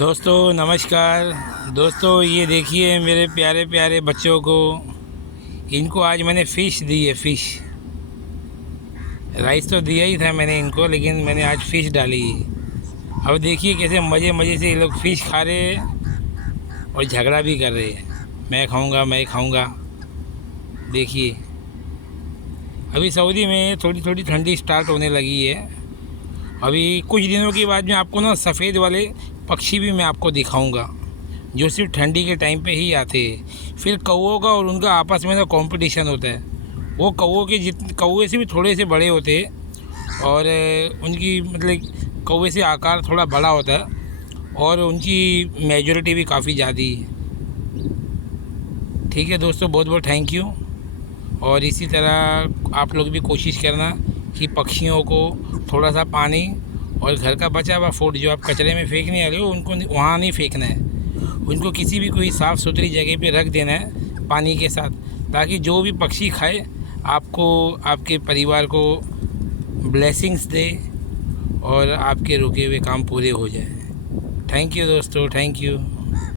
दोस्तों नमस्कार। दोस्तों ये देखिए मेरे प्यारे प्यारे बच्चों को, इनको आज मैंने फ़िश दी है। फ़िश राइस तो दिया ही था मैंने इनको, लेकिन मैंने आज फ़िश डाली है। अब देखिए कैसे मज़े मज़े से ये लोग फ़िश खा रहे हैं और झगड़ा भी कर रहे हैं, मैं खाऊंगा मैं खाऊंगा। देखिए अभी सऊदी में थोड़ी थोड़ी ठंडी स्टार्ट होने लगी है। अभी कुछ दिनों के बाद में आपको ना सफ़ेद वाले पक्षी भी मैं आपको दिखाऊंगा, जो सिर्फ ठंडी के टाइम पे ही आते हैं। फिर कौवों का और उनका आपस में ना कंपटीशन होता है। वो कौवे से भी थोड़े से बड़े होते हैं और उनकी मतलब कौवे से आकार थोड़ा बड़ा होता है और उनकी मेजॉरिटी भी काफ़ी ज़्यादा है। ठीक है दोस्तों, बहुत बहुत थैंक यू। और इसी तरह आप लोग भी कोशिश करना कि पक्षियों को थोड़ा सा पानी और घर का बचा हुआ फूड जो आप कचरे में फेंकने वाले हो उनको वहाँ नहीं फेंकना है, उनको किसी भी कोई साफ़ सुथरी जगह पे रख देना है पानी के साथ, ताकि जो भी पक्षी खाए आपको, आपके परिवार को ब्लेसिंग्स दे और आपके रुके हुए काम पूरे हो जाए। थैंक यू दोस्तों, थैंक यू।